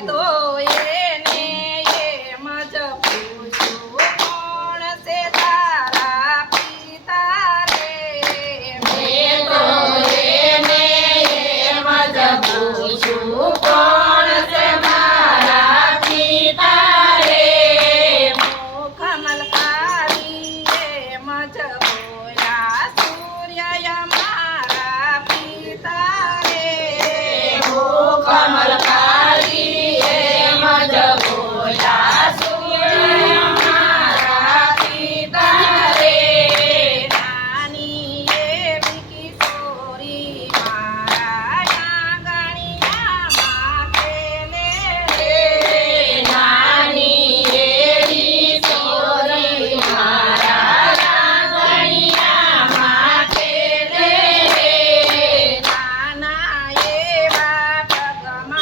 તો એને એમ જ પૂછું કોણ છે તારા પિતા રે મેં તો એને એમ જ પૂછું કોણ છે મારા પિતા રે મુખ મલકારી એમ જ બોલ્યા સૂર્ય મારા પિતા રે કમલકારી એમ જ બોલ્યા સૂર્ય મારા પિતા રે નાની એવી કિશોરી મારા આંગણિયામાં ખેલે રે નાની એવી છોરી મારા આંગણિયામાં ખેલે રે નાના એવા પગમાં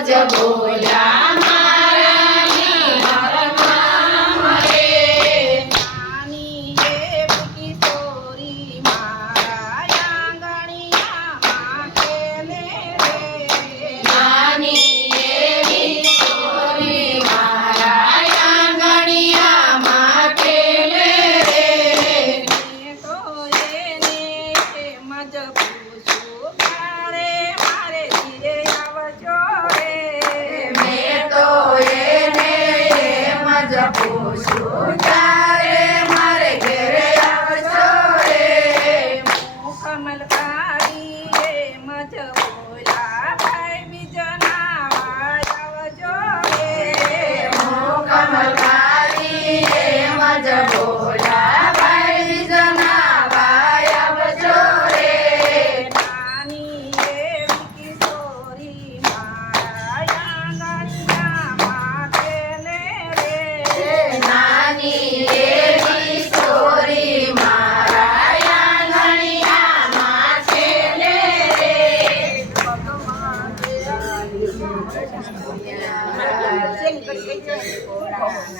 મજ બોલ્યા મારા નિહારમાં રે. નાની એવી કિશોરી મારા આંગણિયામાં ખેલે રે. નાની એવી કિશોરી મારા આંગણિયામાં ખેલે રે. મેં તો એને એમ જ પૂછ્યું તારે મારે ઘીરે આવજો રે. મેં તો એને એમ જ પૂછ્યું તારે મારે ઘેરે આવજો રે. કમલકારી એમ જ બોલ્યા ભાઈ બીજના આવજો રે. કમલકારી એમ જ બોલ્યા ભાઈ બીજના આવજો રે. નાની એવી કિશોરી મારા આંગણિયામાં ખેલે રે. નાની એવી કિશોરી મારા આંગણિયામાં ખેલે રે. ભગવાન દયાળી.